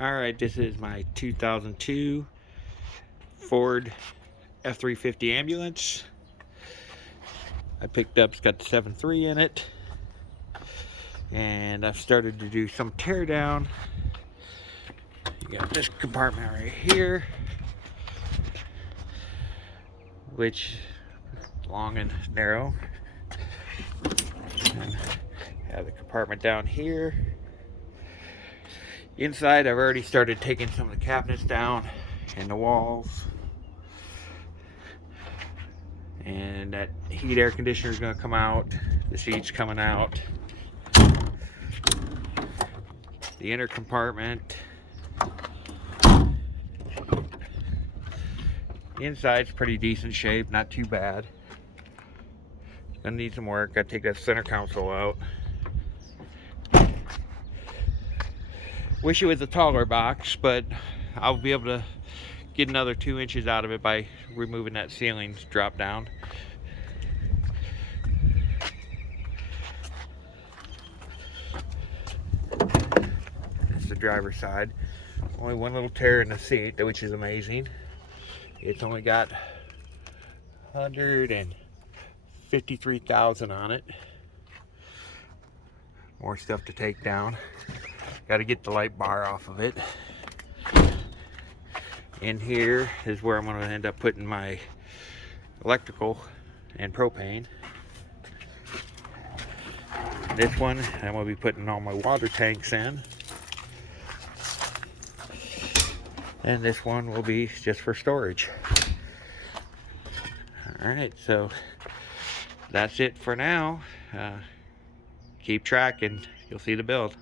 Alright, this is my 2002 Ford F-350 ambulance. I picked up, it's got the 7.3 in it. And I've started to do some tear down. You got this compartment right here, which is long and narrow. And have the compartment down here. Inside, I've already started taking some of the cabinets down and the walls. And that heat air conditioner is going to come out. The seat's coming out. The inner compartment. The inside's pretty decent shape, not too bad. Gonna need some work. Gotta take that center console out. Wish it was a taller box, but I'll be able to get another 2 inches out of it by removing that ceiling drop down. That's the driver's side. Only one little tear in the seat, which is amazing. It's only got 153,000 on it. More stuff to take down. Got to get the light bar off of it. In here is where I'm going to end up putting my electrical and propane. This one, I'm going to be putting all my water tanks in. And this one will be just for storage. Alright, so that's it for now. Keep tracking. You'll see the build.